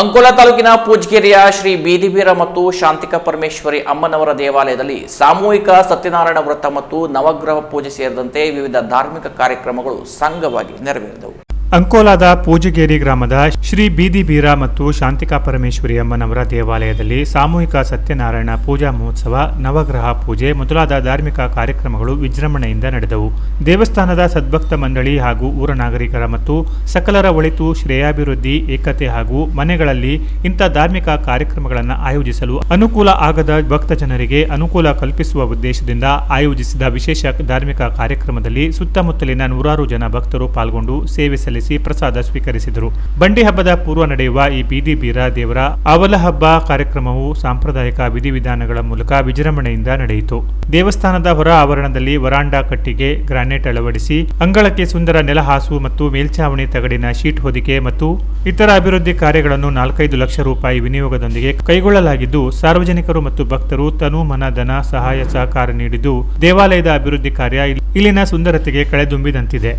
ಅಂಕೋಲಾ ತಾಲೂಕಿನ ಪೂಜ್ಗೆರೆಯ ಶ್ರೀ ಬೀದಿಬೀರ ಮತ್ತು ಶಾಂತಿಕ ಪರಮೇಶ್ವರಿ ಅಮ್ಮನವರ ದೇವಾಲಯದಲ್ಲಿ ಸಾಮೂಹಿಕ ಸತ್ಯನಾರಾಯಣ ವ್ರತ ಮತ್ತು ನವಗ್ರಹ ಪೂಜೆ ಸೇರಿದಂತೆ ವಿವಿಧ ಧಾರ್ಮಿಕ ಕಾರ್ಯಕ್ರಮಗಳು ಸಂಘವಾಗಿ ನೆರವೇರಿದವು. ಅಂಕೋಲಾದ ಪೂಜಗೇರಿ ಗ್ರಾಮದ ಶ್ರೀ ಬೀದಿಬೀರ ಮತ್ತು ಶಾಂತಿಕಾ ಪರಮೇಶ್ವರಿ ಅಮ್ಮನವರ ದೇವಾಲಯದಲ್ಲಿ ಸಾಮೂಹಿಕ ಸತ್ಯನಾರಾಯಣ ಪೂಜಾ ಮಹೋತ್ಸವ, ನವಗ್ರಹ ಪೂಜೆ ಮೊದಲಾದ ಧಾರ್ಮಿಕ ಕಾರ್ಯಕ್ರಮಗಳು ವಿಜೃಂಭಣೆಯಿಂದ ನಡೆದವು. ದೇವಸ್ಥಾನದ ಸದ್ಭಕ್ತ ಮಂಡಳಿ ಹಾಗೂ ಊರ ನಾಗರಿಕರ ಮತ್ತು ಸಕಲರ ಒಳಿತು, ಶ್ರೇಯಾಭಿವೃದ್ಧಿ, ಏಕತೆ ಹಾಗೂ ಮನೆಗಳಲ್ಲಿ ಇಂಥ ಧಾರ್ಮಿಕ ಕಾರ್ಯಕ್ರಮಗಳನ್ನು ಆಯೋಜಿಸಲು ಅನುಕೂಲ ಆಗದ ಭಕ್ತ ಜನರಿಗೆ ಅನುಕೂಲ ಕಲ್ಪಿಸುವ ಉದ್ದೇಶದಿಂದ ಆಯೋಜಿಸಿದ ವಿಶೇಷ ಧಾರ್ಮಿಕ ಕಾರ್ಯಕ್ರಮದಲ್ಲಿ ಸುತ್ತಮುತ್ತಲಿನ ನೂರಾರು ಜನ ಭಕ್ತರು ಪಾಲ್ಗೊಂಡು ಸೇವೆ ಸಲ್ಲಿಸಿ ಪ್ರಸಾದ ಸ್ವೀಕರಿಸಿದರು. ಬಂಡಿ ಹಬ್ಬದ ಪೂರ್ವ ನಡೆಯುವ ಈ ಬೀದಿಬೀರ ದೇವರ ಅವಲ ಹಬ್ಬ ಕಾರ್ಯಕ್ರಮವು ಸಾಂಪ್ರದಾಯಿಕ ವಿಧಿವಿಧಾನಗಳ ಮೂಲಕ ವಿಜೃಂಭಣೆಯಿಂದ ನಡೆಯಿತು. ದೇವಸ್ಥಾನದ ಹೊರ ಆವರಣದಲ್ಲಿ ವರಾಂಡಾ ಕಟ್ಟಿಗೆ, ಗ್ರಾನೈಟ್ ಅಳವಡಿಸಿ ಅಂಗಳಕ್ಕೆ ಸುಂದರ ನೆಲಹಾಸು ಮತ್ತು ಮೇಲ್ಛಾವಣಿ ತಗಡಿನ ಶೀಟ್ ಹೊದಿಕೆ ಮತ್ತು ಇತರ ಅಭಿವೃದ್ಧಿ ಕಾರ್ಯಗಳನ್ನು 4-5 ಲಕ್ಷ ರೂಪಾಯಿ ವಿನಿಯೋಗದೊಂದಿಗೆ ಕೈಗೊಳ್ಳಲಾಗಿದ್ದು, ಸಾರ್ವಜನಿಕರು ಮತ್ತು ಭಕ್ತರು ತನು ಮನ ಧನ ಸಹಾಯ ಸಹಕಾರ ನೀಡಿದ್ದು ದೇವಾಲಯದ ಅಭಿವೃದ್ಧಿ ಕಾರ್ಯ ಇಲ್ಲಿನ ಸುಂದರತೆಗೆ ಕಳೆದುಂಬಿದಂತಿದೆ.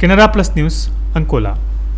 Canara plus news, Ankola.